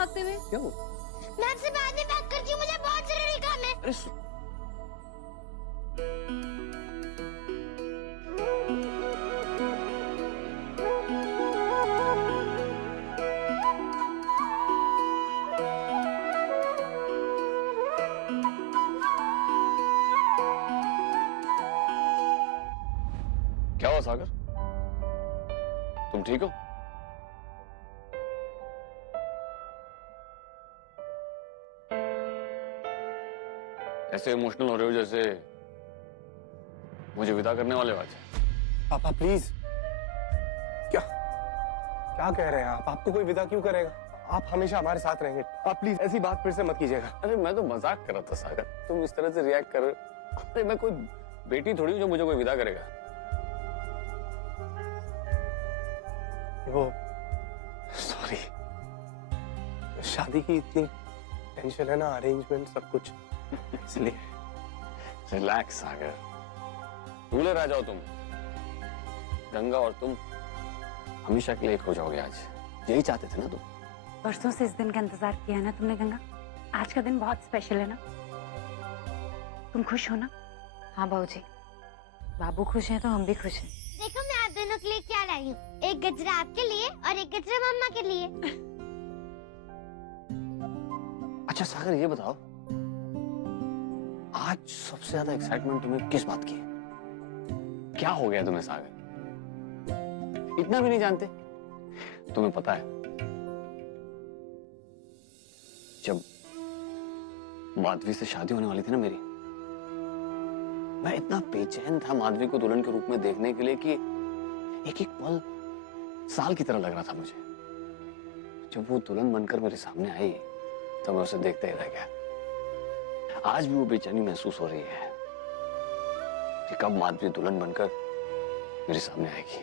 भागते हुए? क्यों? मैं आपसे बाद में बात करती हूँ, मुझे बहुत जरूरी काम है। अरे क्या हुआ सागर? तुम ठीक हो? ऐसे इमोशनल हो रहे हो जैसे मुझे विदा करने वाले हो आज। पापा प्लीज, क्या क्या कह रहे हैं आप? आपको कोई विदा क्यों करेगा? आप हमेशा हमारे साथ रहेंगे। आप प्लीज ऐसी बात फिर से मत कीजिएगा। अरे मैं तो मजाक कर रहा था सागर, तुम इस तरह से रिएक्ट कर रहे हो। अरे मैं कोई बेटी थोड़ी हूं जो मुझे कोई विदा करेगा। वो सॉरी, शादी की इतनी टेंशन है ना, अरेंजमेंट सब कुछ, इसलिए। रिलैक्स सागर, भूले रह जाओ तुम। गंगा और तुम हमेशा के लिए एक हो जाओगे आज, यही चाहते थे ना तुम? बरसों से इस दिन का इंतजार किया है ना तुमने गंगा। आज का दिन बहुत स्पेशल है ना, तुम खुश हो ना? हाँ बाबूजी, बाबू खुश हैं तो हम भी खुश हैं। देखो मैं आप दोनों के लिए क्या लाई हूँ, एक गजरा आपके लिए और एक गजरा मम्मा के लिए। अच्छा सागर ये बताओ, आज सबसे ज्यादा एक्साइटमेंट तुम्हें किस बात की है? क्या हो गया तुम्हें सागर? इतना भी नहीं जानते? तुम्हें पता है जब माधवी से शादी होने वाली थी ना मेरी, मैं इतना बेचैन था माधवी को दुल्हन के रूप में देखने के लिए कि एक एक पल साल की तरह लग रहा था मुझे। जब वो दुल्हन बनकर मेरे सामने आई तो मैं उसे देखते ही रह गया। आज भी वो बेचैनी महसूस हो रही है कि कब माधवी दुल्हन बनकर मेरे सामने आएगी।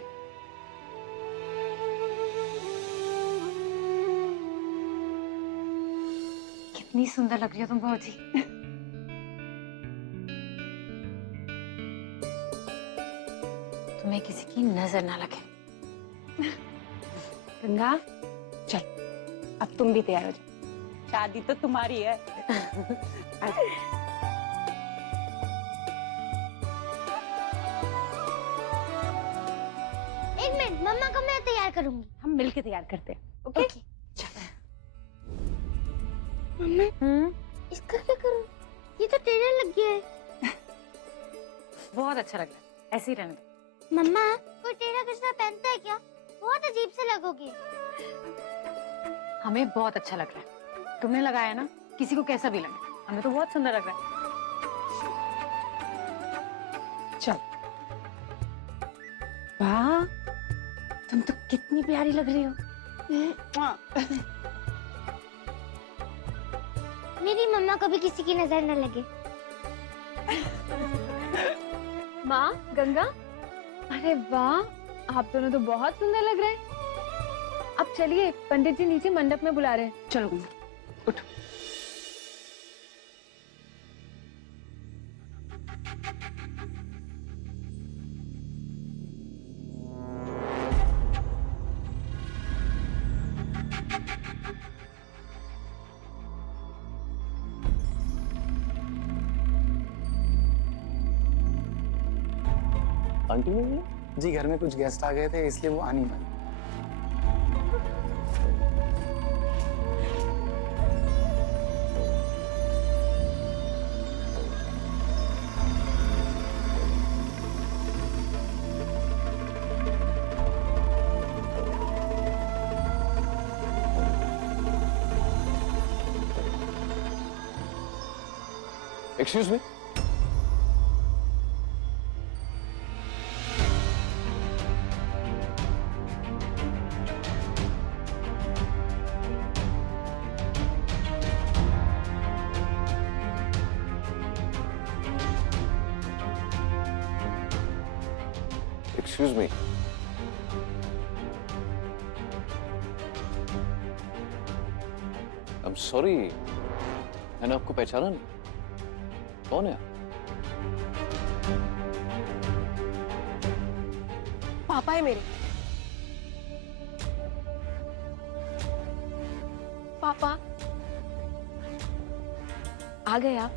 कितनी सुंदर लग रही हो तुम बाबूजी। तुम्हें किसी की नजर ना लगे। गंगा चल, अब तुम भी तैयार हो जाओ, शादी तो तुम्हारी है। एक मिनट, मम्मा को मैं तैयार करूंगी। हम मिलके तैयार करते हैं, ओके? मम्मा इसका क्या करूं? ये तो टेढ़ा लग गया है। बहुत अच्छा लग रहा है, ऐसे ही रहने दो। मम्मा कोई टेढ़ा गजरा पहनता है क्या? बहुत अजीब से लगोगे। हमें बहुत अच्छा लग रहा है। तुमने लगाया ना, किसी को कैसा भी लगे, हमें तो बहुत सुंदर लग रहा है। चल। वाह, तुम तो कितनी प्यारी लग रही हो। मेरी मम्मा को भी किसी की नजर न लगे। माँ, गंगा, अरे वाह, आप दोनों तो बहुत सुंदर लग रहे हैं। अब चलिए, पंडित जी नीचे मंडप में बुला रहे हैं। चलो गंगा, उठ। आंटी मिली? जी घर में कुछ गेस्ट आ गए थे इसलिए वो आ नहीं पाई। Excuse me, excuse me, I am sorry, मैंने आपको पहचाना नहीं। कौन है आप? पापा है मेरे। पापा आ गए आप?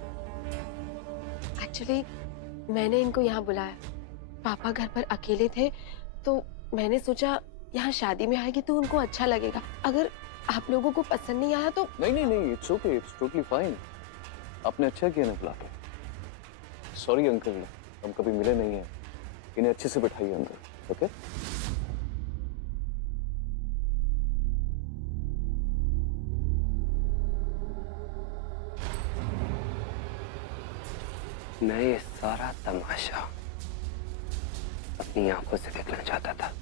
एक्चुअली मैंने इनको यहाँ बुलाया। पापा घर पर अकेले थे तो मैंने सोचा यहाँ शादी में आएगी तो उनको अच्छा लगेगा। अगर आप लोगों को पसंद नहीं आया तो नहीं, it's okay, it's totally fine. आपने अच्छा किया ना बुला के। सॉरी अंकल, हम कभी मिले नहीं हैं। इन्हें अच्छे से बिठाइए अंदर, ओके? मैं ये सारा तमाशा अपनी आंखों से देखना चाहता था।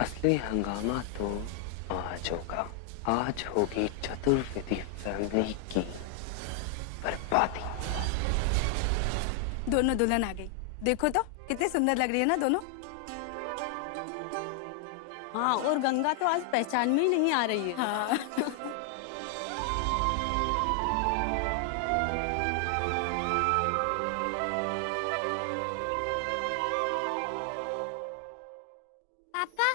असली हंगामा तो आज होगा। आज होगी चतुर्वेदी फैमिली की बर्बादी। दोनों दुल्हन आ गई। देखो तो कितनी सुंदर लग रही है ना दोनों। हाँ, और गंगा तो आज पहचान में ही नहीं आ रही है। हाँ। पापा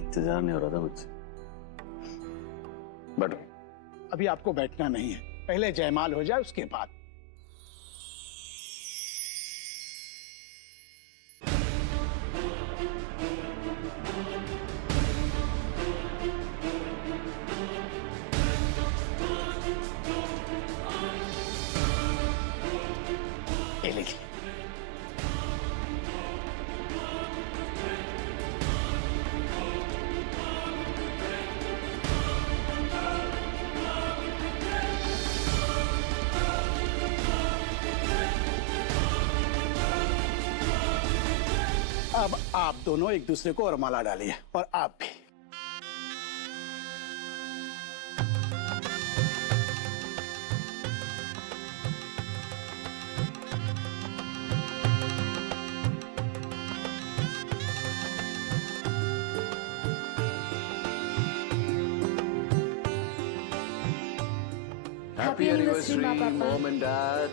इंतजार नहीं हो रहा था मुझसे। बैठो। अभी आपको बैठना नहीं है, पहले जयमाल हो जाए उसके बाद। ये लीजिए। अब आप दोनों एक दूसरे को वरमाला डालिए, और आप भी। Happy anniversary, Mom and Dad.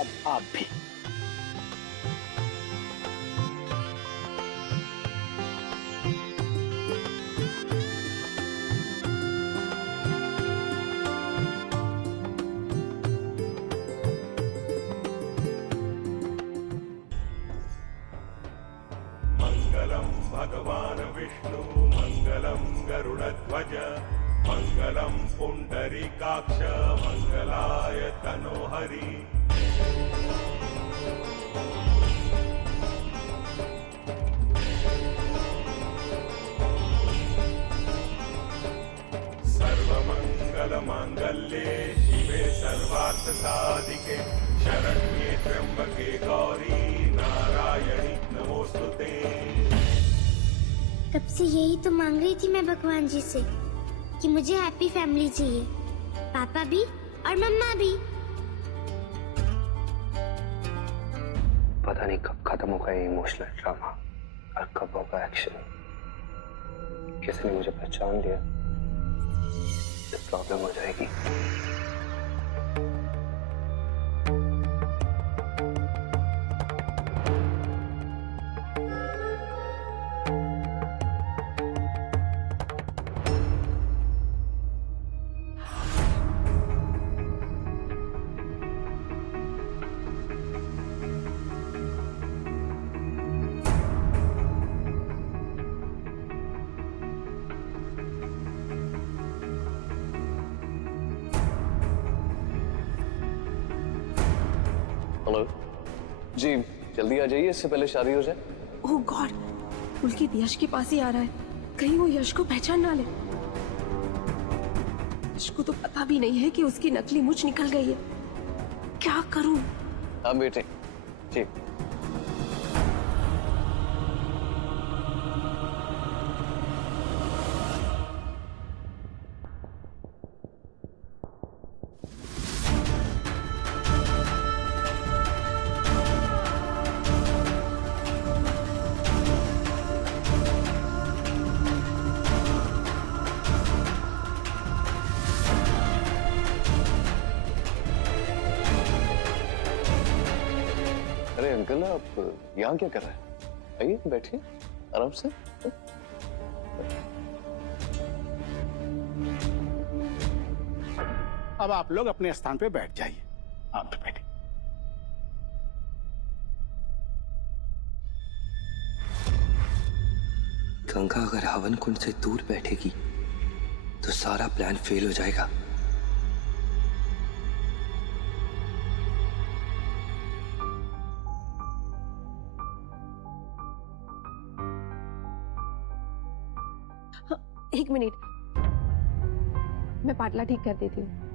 अब आप भी। मंगलम भगवान विष्णु मंगलम गरुड़ध्वज मंगलम पुंडरीकाक्ष मंगलाय तनोहरि। सर्वमंगल मांगल्ये शिवे सर्वार्थ साधिके शरण्ये त्र्यंबके गौरी नारायणी नमोस्तुते। तब से यही तो मांग रही थी मैं भगवान जी से कि मुझे हैप्पी फैमिली चाहिए, पापा भी और मम्मा भी। पता नहीं कब खत्म होगा ये इमोशनल ड्रामा और कब होगा एक्शन। किसी ने मुझे पहचान लिया तो प्रॉब्लम हो जाएगी। हेलो जी, जल्दी आ जाइए, इससे पहले शादी हो जाए। ओह गॉड, पुलकित यश के पास ही आ रहा है, कहीं वो यश को पहचान ना ले। यश को तो पता भी नहीं है कि उसकी नकली मुझ निकल गई है। क्या करूं? हाँ बेटे, ठीक। अरे अंकल, आप यहाँ क्या कर रहे हैं? आइए बैठिए आराम से। अब आप लोग अपने स्थान पे बैठ जाइए। आप बैठिए। गंगा अगर हवन कुंड से दूर बैठेगी तो सारा प्लान फेल हो जाएगा। एक मिनट, मैं पाटला ठीक कर देती हूँ।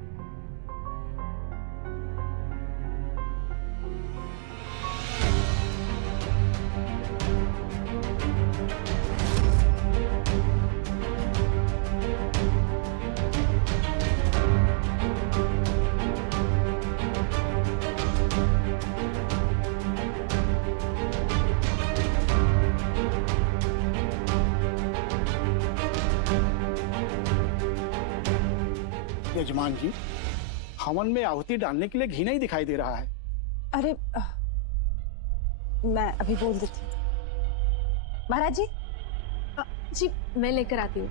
यजमान जी, हवन में आहुति डालने के लिए घी नहीं दिखाई दे रहा है। अरे मैं अभी बोल देती हूँ। महाराज जी, जी मैं लेकर आती हूँ।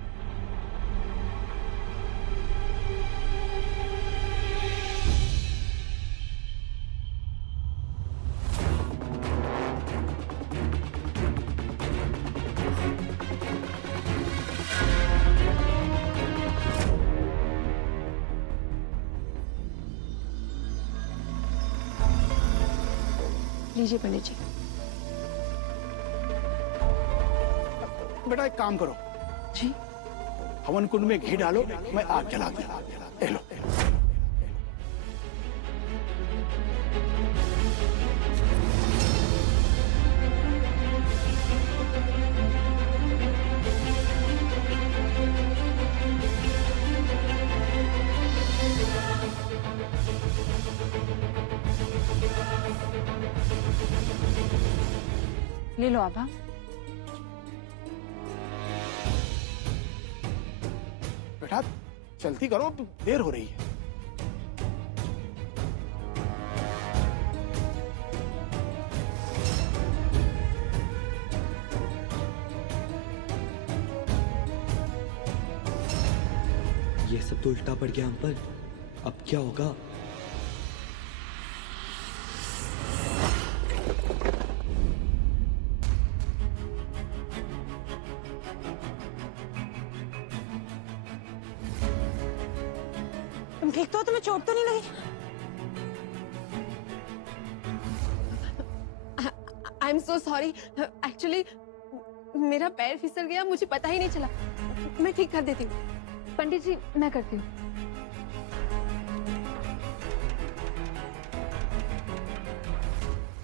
लीजिए पंडित जी। बेटा एक काम करो जी, हवन कुंड में घी डालो, मैं आग जला दूं। ले लो। ले लो आभा। बेटा जल्दी करो, देर हो रही है। ये सब तो उल्टा पड़ गया अंकल, अब क्या होगा? तुम ठीक तो हो? तुम्हें चोट तो नहीं लगी? I am so sorry, actually मेरा पैर फिसल गया, मुझे पता ही नहीं चला। मैं ठीक कर देती हूँ। पंडित जी मैं करती हूँ।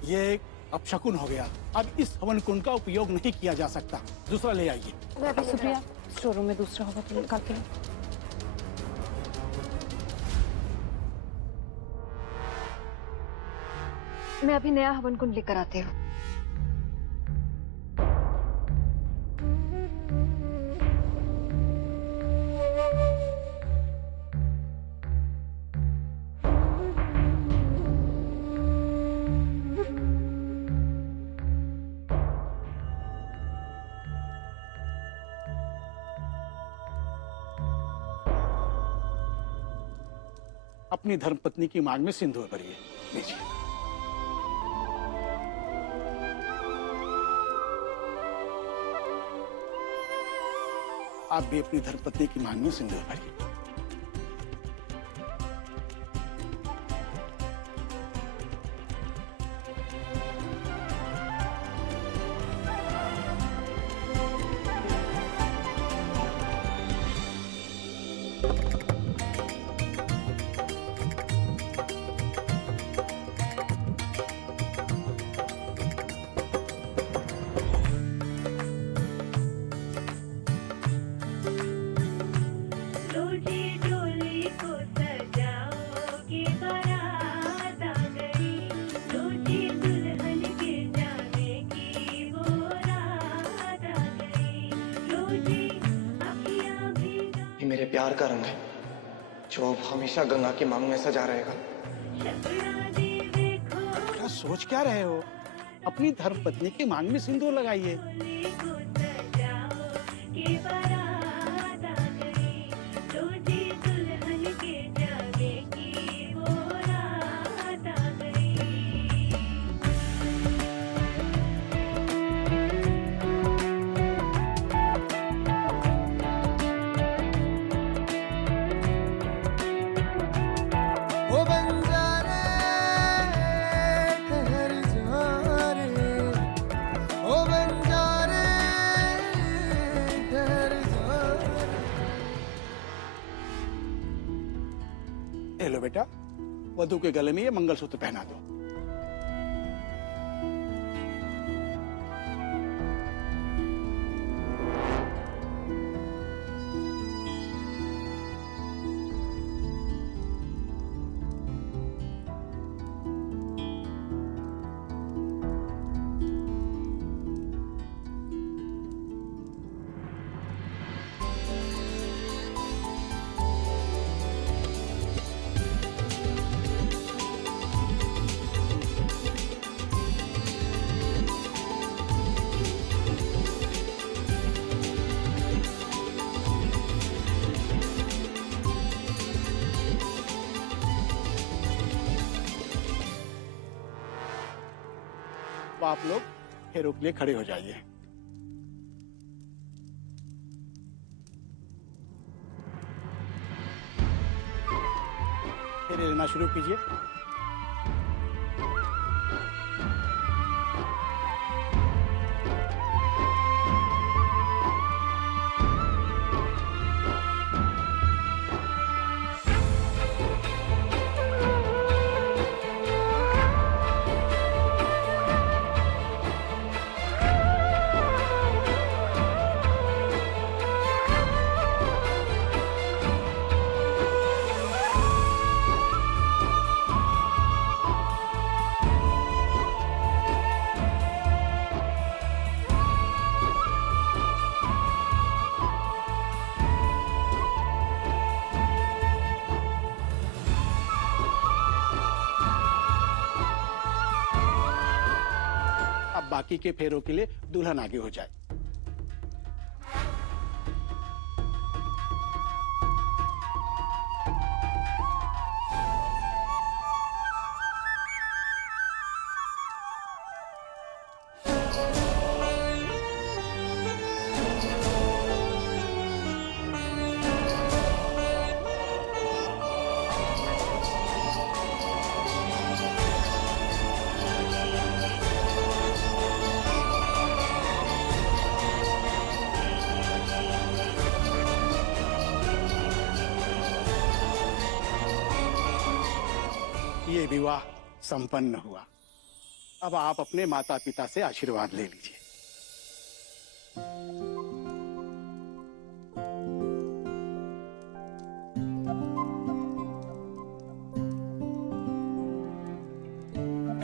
ये एक अपशकुन हो गया। अब इस हवन कुंड का उपयोग नहीं किया जा सकता। दूसरा ले आइए। सुप्रिया, स्टोर रूम में दूसरा होगा तो निकाल के लो। मैं अभी नया हवन कुंड लेकर आती हूँ। अपनी धर्मपत्नी की मांग में सिंदूर भरिए। लीजिए। आप भी अपनी धर्मपत्नी की मांग में सिंदूर भरिए। मेरे प्यार का रंग है जो अब हमेशा गंगा की मांग में सजा रहेगा। बेटा सोच क्या रहे हो? अपनी धर्मपत्नी की मांग में सिंदूर लगाइए। ले लो बेटा, वधू के गले में ये मंगलसूत्र पहना दो। तो आप लोग फेरों के लिए खड़े हो जाइए। फेरे लेना शुरू कीजिए। अब बाकी के फेरों के लिए दुल्हन आगे हो जाए। ये विवाह संपन्न हुआ। अब आप अपने माता पिता से आशीर्वाद ले लीजिए।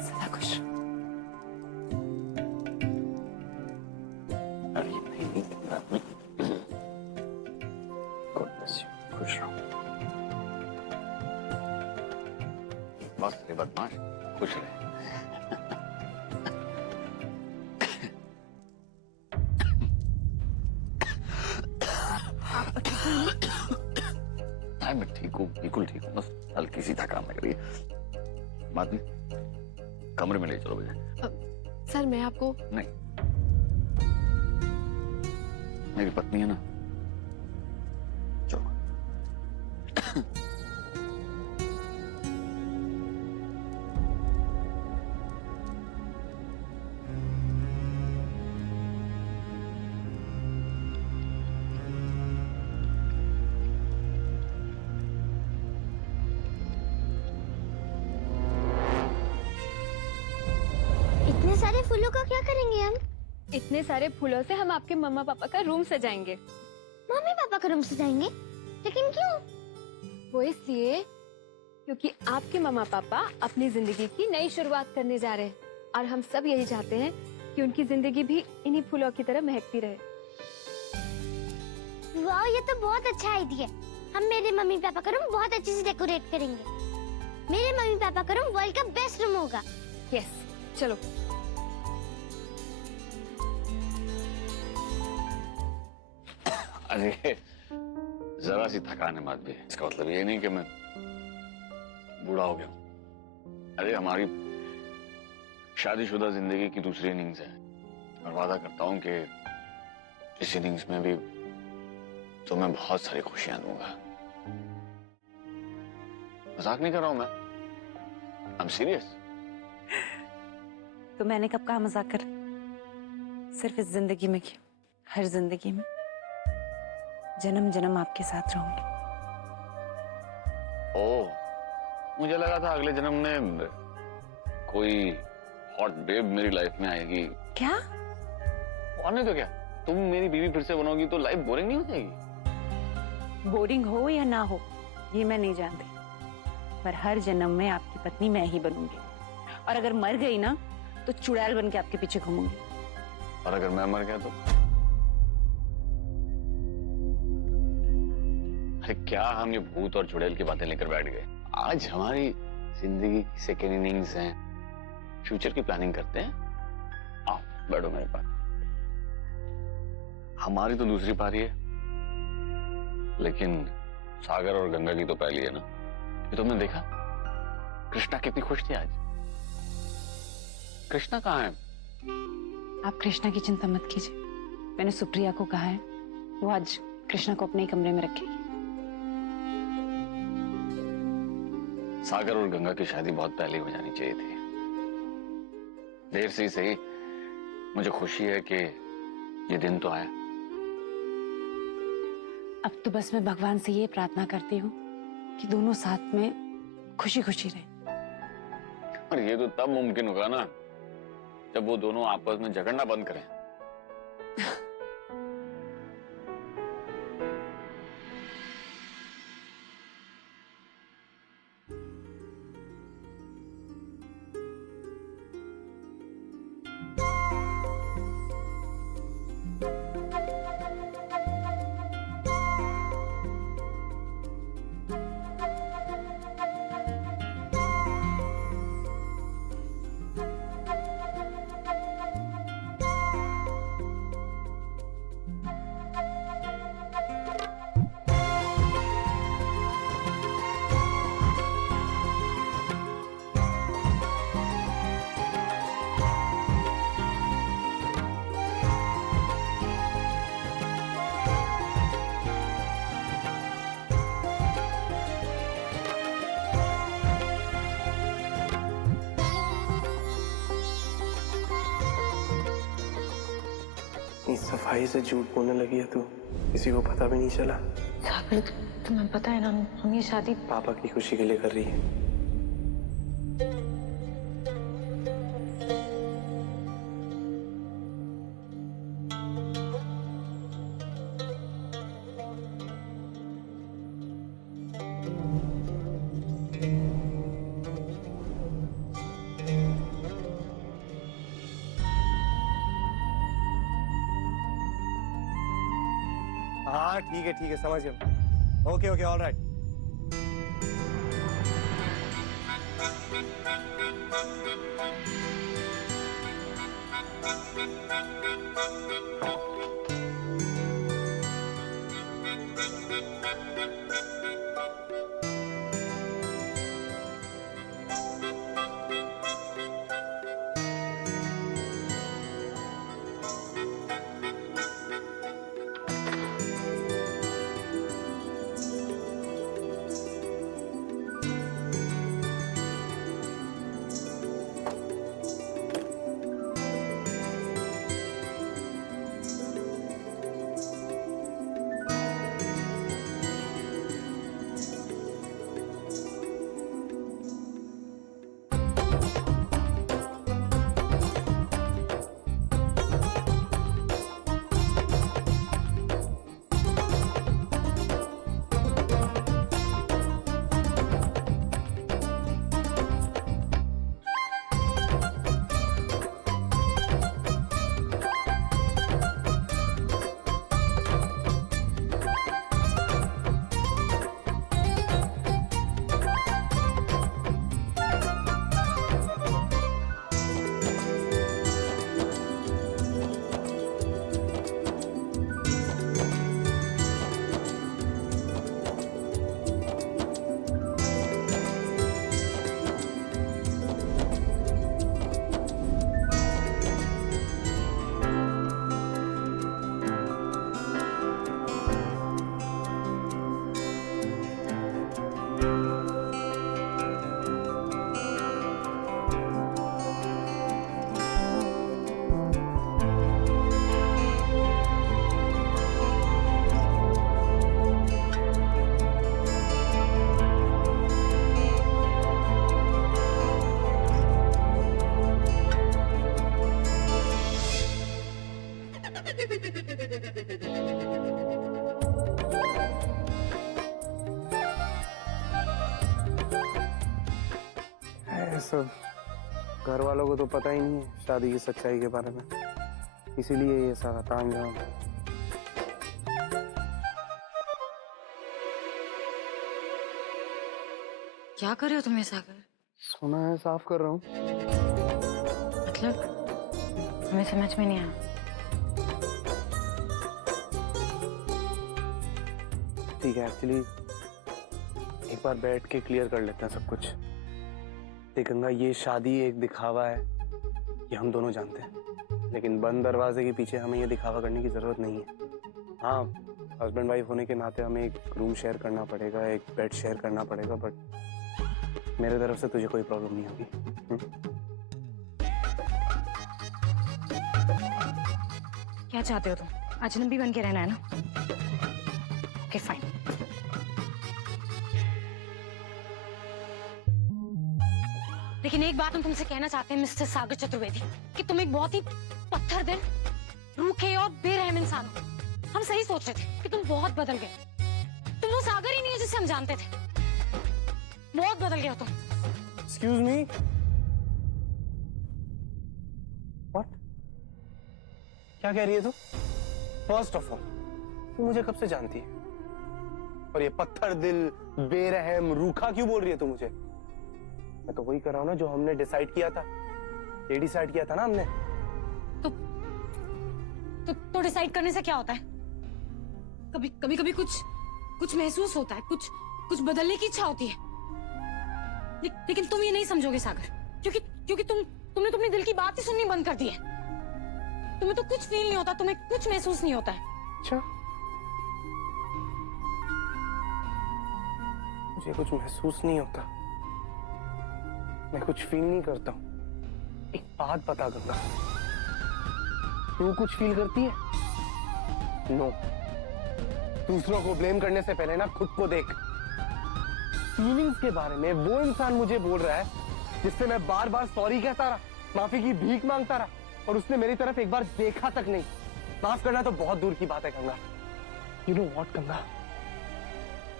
सदा खुश रहो। God bless you. खुश रहो। बस रे बदमाश, खुश रहे। मैं ठीक हूँ, बिल्कुल ठीक हूँ, बस हल्की सी थकान लग रही है। बाद में कमरे में ले चलो मुझे। सर मैं आपको नहीं, मेरी पत्नी है ना, चलो। इतने सारे फूलों का क्या करेंगे हम? इतने सारे फूलों से हम आपके मम्मा पापा का रूम सजाएंगे। मम्मी पापा का रूम सजाएंगे? लेकिन क्यों? वो इसलिए क्योंकि आपके मम्मा पापा अपनी जिंदगी की नई शुरुआत करने जा रहे हैं और हम सब यही चाहते हैं कि उनकी जिंदगी भी इन्हीं फूलों की तरह महकती रहे। वाह, ये तो बहुत अच्छा आइडिया है। हम मेरे मम्मी पापा का रूम बहुत अच्छे से डेकोरेट करेंगे। मेरे मम्मी पापा का रूम वर्ल्ड का बेस्ट रूम होगा। यस, चलो। अरे जरा सी थकान है माधवी, इसका मतलब ये नहीं कि मैं बूढ़ा हो गया हूं। अरे हमारी शादीशुदा जिंदगी की दूसरी इनिंग्स है और वादा करता हूं कि इस इनिंग्स में भी तुम्हें बहुत सारी खुशियां दूंगा। मजाक नहीं कर रहा हूं मैं, आई एम सीरियस। तो मैंने कब कहा मजाक कर? सिर्फ इस जिंदगी में क्यों, हर जिंदगी में जन्म जन्म आपके साथ रहूंगी। ओह, मुझे लगा था अगले जन्म में कोई हॉट बेब मेरी लाइफ में आएगी। क्या? और नहीं तो क्या, तुम मेरी बीवी फिर से बनोगी तो लाइफ बोरिंग नहीं हो जाएगी? बोरिंग हो या ना हो ये मैं नहीं जानती, पर हर जन्म में आपकी पत्नी मैं ही बनूंगी। और अगर मर गई ना तो चुड़ैल बन के आपके पीछे घूमूंगी। और अगर मैं मर गया तो? अरे क्या हम ये भूत और चुड़ैल की बातें लेकर बैठ गए? आज हमारी जिंदगी की सेकेंड इनिंग्स है, फ्यूचर की प्लानिंग करते हैं। आओ बैठो मेरे पास। हमारी तो दूसरी पारी है, लेकिन सागर और गंगा की तो पहली है ना। ये तुमने देखा कृष्णा कितनी खुश थी आज। कृष्णा कहाँ है? आप कृष्णा की चिंता मत कीजिए, मैंने सुप्रिया को कहा है, वो आज कृष्णा को अपने ही कमरे में रखेगी। सागर और गंगा की शादी बहुत पहले हो जानी चाहिए थी। देर से ही सही, मुझे खुशी है कि ये दिन तो आया। अब तो बस मैं भगवान से ये प्रार्थना करती हूँ कि दोनों साथ में खुशी खुशी रहें। और ये तो तब मुमकिन होगा ना जब वो दोनों आपस में झगड़ना बंद करें। इस सफाई से झूठ बोलने लगी है तू, किसी को पता भी नहीं चला। सागर, तुम्हें पता है ना हम ये शादी पापा की खुशी के लिए कर रही है। हाँ ठीक है समझ गया। Okay okay all right. ये सब घर वालों को तो पता ही नहीं है शादी की सच्चाई के बारे में, इसीलिए ये सारा तामझाम। क्या कर रहे हो तुम ये सागर? सुना है साफ कर रहा हूँ। मतलब हमें समझ में नहीं आया। ठीक है, एक्चुअली एक बार बैठ के क्लियर कर लेते हैं सब कुछ। देख गंगा, ये शादी एक दिखावा है, ये हम दोनों जानते हैं, लेकिन बंद दरवाजे के पीछे हमें ये दिखावा करने की जरूरत नहीं है। हाँ, हस्बैंड वाइफ होने के नाते हमें एक रूम शेयर करना पड़ेगा, एक बेड शेयर करना पड़ेगा, बट मेरे तरफ से तुझे कोई प्रॉब्लम नहीं होगी। क्या चाहते हो तुम? अजनबी बन के रहना है ना? Okay fine. लेकिन एक बात हम तुमसे कहना चाहते हैं मिस्टर सागर चतुर्वेदी, कि तुम एक बहुत ही पत्थर दिल, रूखे और बेरहम इंसान हो। हम सही सोच रहे थे कि तुम बहुत बदल गए। तुम वो सागर ही नहीं है जिसे हम जानते थे। बहुत बदल गए हो तुम। Excuse me? What? क्या कह रही है तू? फर्स्ट ऑफ ऑल, तू मुझे कब से जानती है? और ये पत्थर दिल, बेरहम, रूखा क्यों बोल रही है तू मुझे? मैं तो वही कर रहा हूं ना जो हमने डिसाइड किया था। ये डिसाइड किया था ना हमने। तो डिसाइड करने से क्या होता है? कभी कुछ महसूस होता है, कुछ बदलने की इच्छा होती है। लेकिन तुम ये नहीं समझोगे सागर, क्योंकि तुमने अपने दिल की बात ही सुननी बंद कर दी है। तुम्हें तो कुछ फील नहीं होता, तुम्हें कुछ महसूस नहीं होता है। अच्छा, मुझे कुछ महसूस नहीं होता, मैं कुछ फील नहीं करता हूं। एक बात बता गंगा, तू कुछ फील करती है? नो। दूसरों को ब्लेम करने से पहले ना खुद को देख। फीलिंग्स के बारे में वो इंसान मुझे बोल रहा है जिससे मैं बार बार सॉरी कहता रहा, माफी की भीख मांगता रहा, और उसने मेरी तरफ एक बार देखा तक नहीं। माफ करना तो बहुत दूर की बात है Ganga. You know what Ganga,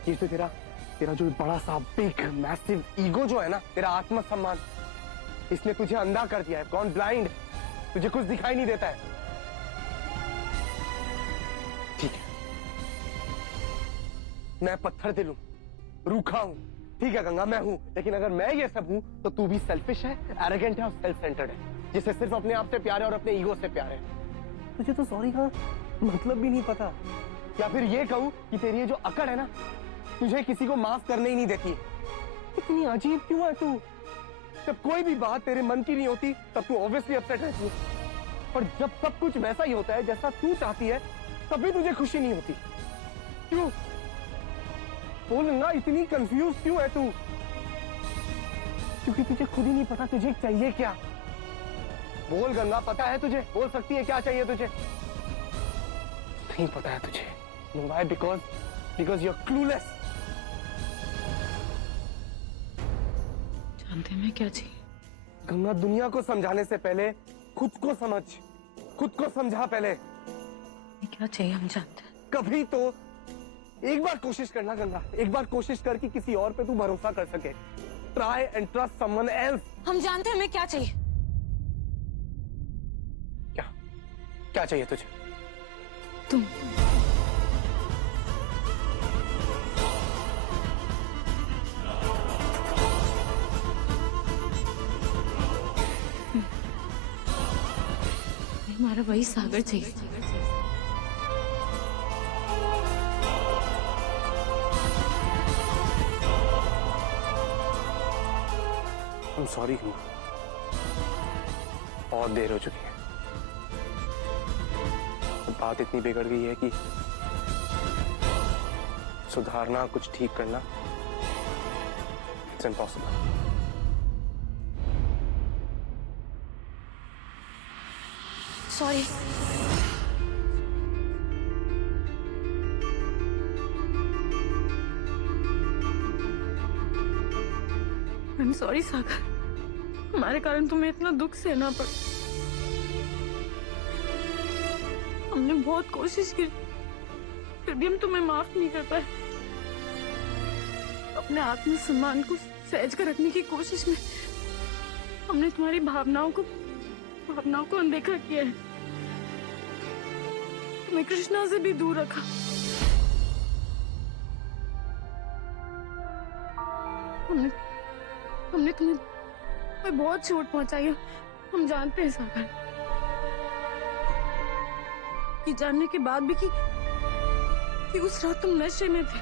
ये तो तेरा जो बड़ा सा बिग मैसिव ईगो जो है ना, तेरा आत्मसम्मान, इसने तुझे अंधा कर दिया है, गॉन ब्लाइंड। तुझे कुछ दिखाई नहीं देता है। ठीक है, मैं पत्थर दिल हूं, रूखा हूं, ठीक है गंगा, मैं हूं, लेकिन अगर मैं ये सब हूं तो तू भी सेल्फिश है, एरोगेंट है और सेल्फ सेंटर्ड है, जिसे सिर्फ अपने आप से प्यार है और अपने ईगो से प्यार है। तुझे तो सॉरी का मतलब भी नहीं पता, या फिर ये कहूं कि तेरी ये जो अकड़ है ना, तुझे किसी को माफ करने ही नहीं देती। इतनी अजीब क्यों है तू? जब कोई भी बात तेरे मन की नहीं होती तब तू ऑब्वियसली अपसेट रहती है, और जब सब कुछ वैसा ही होता है जैसा तू चाहती है तब भी तुझे खुशी नहीं होती। क्यों? बोल ना, इतनी कंफ्यूज क्यों है तू? क्योंकि तुझे खुद ही नहीं पता तुझे चाहिए क्या। बोल गंगा, पता है तुझे? बोल सकती है क्या चाहिए तुझे? नहीं पता है तुझे। Why? Because you're clueless. जानते हैं मैं क्या चाहिए? गंगा, दुनिया को समझाने से पहले खुद को समझ, खुद को समझा पहले। क्या चाहिए हम जानते हैं। कभी तो एक बार कोशिश करना गंगा, एक बार कोशिश कर कि किसी और पे तू भरोसा कर सके। Try and trust someone else. हम जानते हैं हमें क्या चाहिए। क्या चाहिए तुझे? तुम। हमारा वही सागर चाहिए। I'm sorry गंगा, बहुत देर हो चुकी है। बात इतनी बिगड़ गई है कि सुधारना, कुछ ठीक करना, it's impossible. Sorry. I am sorry Sagar, हमारे कारण तुम्हें इतना दुख सहना पड़ा। हमने बहुत कोशिश की, फिर भी हम तुम्हें माफ नहीं कर पाए। अपने आत्मसम्मान को सहज कर रखने की कोशिश में हमने तुम्हारी भावनाओं को अनदेखा किया है, तुम्हें कृष्णा से भी दूर रखा। हमने तुम्हें बहुत चोट पहुंचाई है, हम जानते हैं सागर। ये जानने के बाद भी कि उस रात तुम नशे में थे,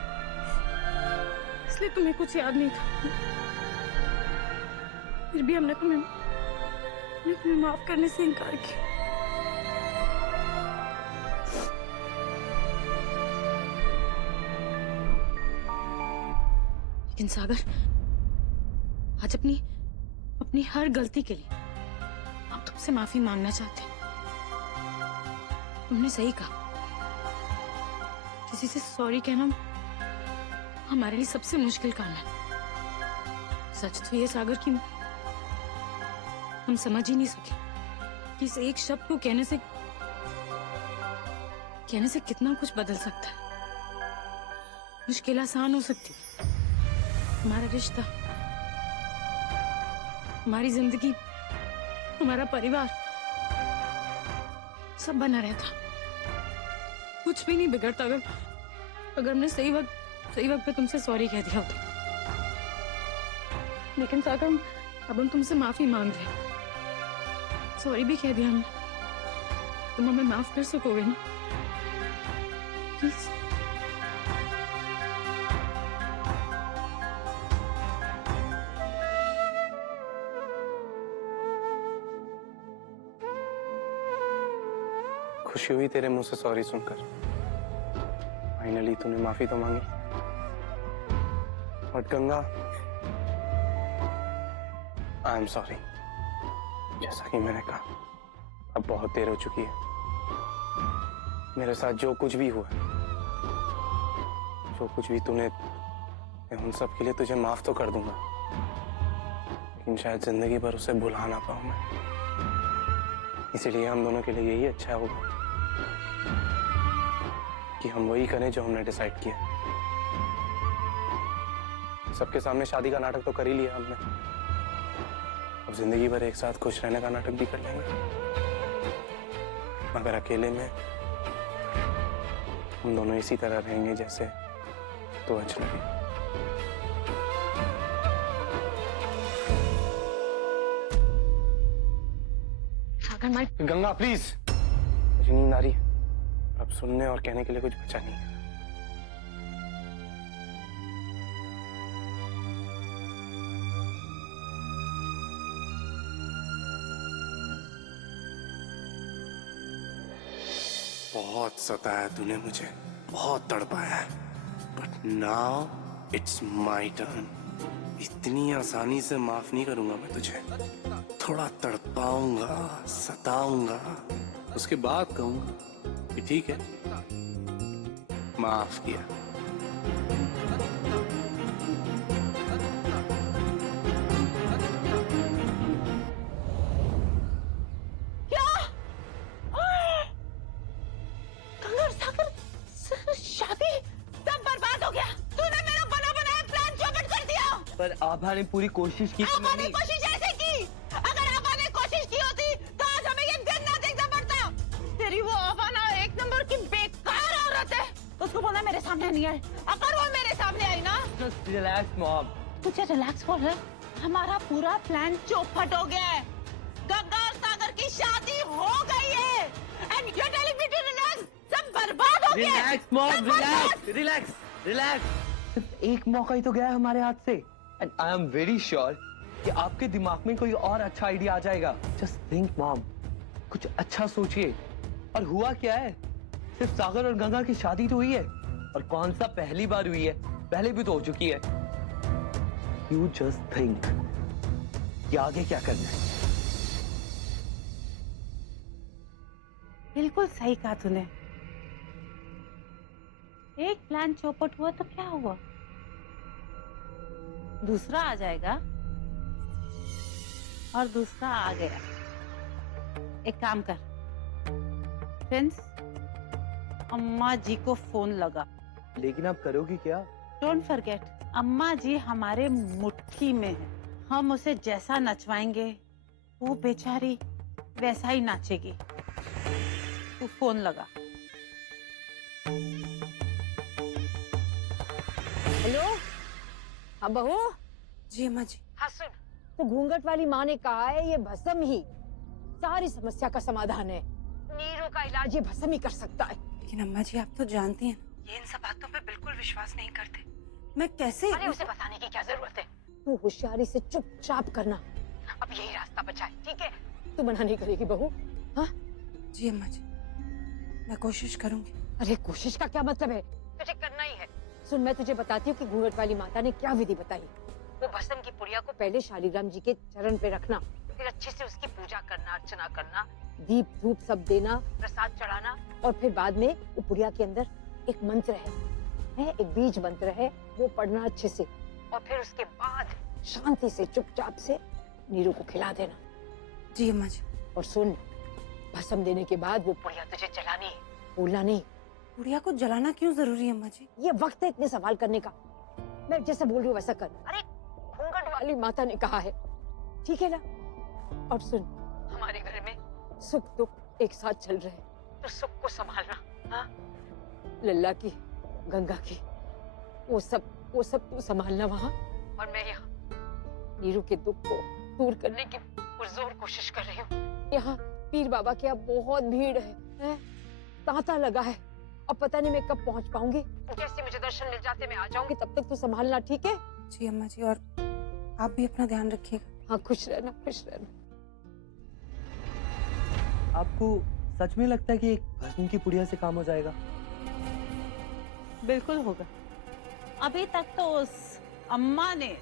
इसलिए तुम्हें कुछ याद नहीं था। फिर भी हमने तुम्हें माफ करने से इनकार किया। लेकिन सागर, आज अपनी हर गलती के लिए हम तुमसे माफी मांगना चाहते हैं। तुमने सही कहा, किसी से सॉरी कहना हमारे लिए सबसे मुश्किल काम है। सच तो ये सागर कि हम समझ ही नहीं सके कि इस एक शब्द को कहने से कितना कुछ बदल सकता है। मुश्किल आसान हो सकती है, हमारा रिश्ता, हमारी जिंदगी, हमारा परिवार सब बना रहता, कुछ भी नहीं बिगड़ता अगर हमने सही वक्त पे तुमसे सॉरी कह दिया होता। लेकिन सागर, अब हम तुमसे माफी मांग रहे हैं, सॉरी भी कह दिया हमने, तुम हमें माफ कर सकोगे ना प्लीज? खुशी हुई तेरे मुंह से सॉरी सुनकर। फाइनली तूने माफी तो मांगी। और गंगा, आई एम सॉरी। जैसा कि मैंने कहा, अब बहुत देर हो चुकी है। मेरे साथ जो कुछ भी हुआ, जो कुछ भी तूने, मैं उन सब के लिए तुझे माफ तो कर दूंगा, लेकिन शायद जिंदगी भर उसे भुला ना पाऊं मैं। इसीलिए हम दोनों के लिए यही अच्छा होगा कि हम वही करें जो हमने डिसाइड किया। सबके सामने शादी का नाटक तो कर ही लिया हमने, अब जिंदगी भर एक साथ खुश रहने का नाटक भी कर लेंगे, मगर अकेले में हम दोनों इसी तरह रहेंगे जैसे तो अजनबी। गंगा प्लीज, मुझे नींद आ रही है, अब सुनने और कहने के लिए कुछ बचा नहीं है। बहुत सताया तूने मुझे, बहुत तड़पाया, but now it's my turn. इतनी आसानी से माफ नहीं करूंगा मैं तुझे, थोड़ा तड़पाऊंगा, सताऊंगा, उसके बाद कहूंगा कि ठीक है, माफ किया। शादी सब बर्बाद हो गया। तूने मेरा बना बनाया प्लान चौपट कर दिया। पर आभा ने पूरी कोशिश की। आभा ने कोशिश ऐसे की, अगर आभा ने कोशिश की होती तो आज हमें ये दिन ना देखना पड़ता। तेरी वो आभा ना एक नंबर की बेकार औरत है, उसको बोला मेरे सामने नहीं आए, अगर वो मेरे सामने आई ना। Just relax, mom. तुझे रिलैक्स बोल रहा, हमारा पूरा प्लान चौपट हो गया है। गंगा और सागर की शादी हो गई है, and you are telling me to relax. सब बर्बाद हो गया। Relax, mom. Relax. सिर्फ एक मौका ही तो गया है हमारे हाथ से, and I am very sure कि आपके दिमाग में कोई और अच्छा आइडिया आ जाएगा। Just think, mom. कुछ अच्छा सोचिए। और हुआ क्या है? सिर्फ सागर और गंगा की शादी तो हुई है, और कौन सा पहली बार हुई है, पहले भी तो हो चुकी है। You just think कि आगे क्या करना है। बिल्कुल सही कहा तूने। एक प्लान चौपट हुआ तो क्या हुआ, दूसरा आ जाएगा, और दूसरा आ गया। एक काम कर फ्रेंड्स, अम्मा जी को फोन लगा। लेकिन आप करोगी क्या? डोंट फॉरगेट, अम्मा जी हमारे मुट्ठी में है। हम उसे जैसा नचवाएंगे वो बेचारी वैसा ही नाचेगी। तू फोन लगा। हेलो, हाँ बहू। जी अम्मा जी। हाँ सुन, तो घूंघट वाली माँ ने कहा है ये भस्म ही सारी समस्या का समाधान है। नीरू का इलाज ये भस्म ही कर सकता है। लेकिन अम्मा जी आप तो जानती हैं ये इन सब बातों पे बिल्कुल विश्वास नहीं करते। मैं कैसे? अरे उसे बताने की क्या जरूरत है? तू होशियारी से चुपचाप करना, अब यही रास्ता बचा है, ठीक है? तू मना नहीं करेगी बहू? हाँ जी अम्मा जी, मैं कोशिश करूंगी। अरे कोशिश का क्या मतलब है, तुझे करना ही है। सुन, मैं तुझे बताती हूँ कि घूंघट वाली माता ने क्या विधि बताई। वो भस्म की पुड़िया को पहले शालीग्राम जी के चरण पे रखना, फिर अच्छे से उसकी पूजा करना, अर्चना करना, दीप धूप सब देना, प्रसाद चढ़ाना, और फिर बाद में वो पुड़िया के अंदर एक मंत्र है, एक बीज मंत्र है, वो पढ़ना अच्छे से, और फिर उसके बाद शांति से चुपचाप से नीरू को खिला देना। जी अम्मा जी। और सुन, भस्म देने के बाद वो पुड़िया तुझे जलानी है, भूलना नहीं। पुड़िया को जलाना क्यों जरूरी है अम्मा जी? ये वक्त है इतने सवाल करने का, मैं जैसे बोल रही हूँ वैसा कर। अरे घूंघट वाली माता ने कहा है, ठीक है ना? और सुन, हमारे घर में सुख दुख एक साथ चल रहे हैं, तो सुख को संभालना। हाँ, लल्ला की, गंगा की, वो सब तू संभालना वहाँ, और मैं यहाँ नीरू के दुख को दूर करने की पुरजोर कोशिश कर रही हूँ। यहाँ पीर बाबा के यहाँ बहुत भीड़ है, तांता लगा है, अब पता नहीं मैं कब पहुँच पाऊंगी। जैसे मुझे दर्शन मिल जाते मैं आ जाऊंगी, तब तक तू संभालना, ठीक है? जी अम्मा जी, और आप भी अपना ध्यान रखिएगा। हाँ, खुश रहना, खुश रहना। आपको सच में लगता है कि एक भस्म की पुड़िया से काम हो जाएगा? बिल्कुल होगा। अभी तक तो उस अम्मा ने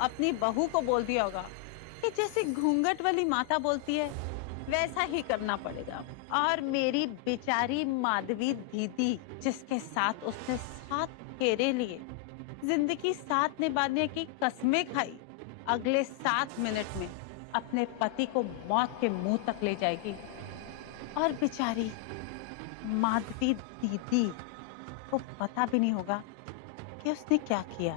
अपनी बहू को बोल दिया होगा कि जैसे घूंघट वाली माता बोलती है वैसा ही करना पड़ेगा। और मेरी बेचारी माधवी दीदी, जिसके साथ उसने 7 फेरे लिए, जिंदगी साथ निभाने की कसमें खाई, अगले 7 मिनट में अपने पति को मौत के मुंह तक ले जाएगी। और बेचारी माधवी दीदी को पता भी नहीं होगा कि उसने क्या किया।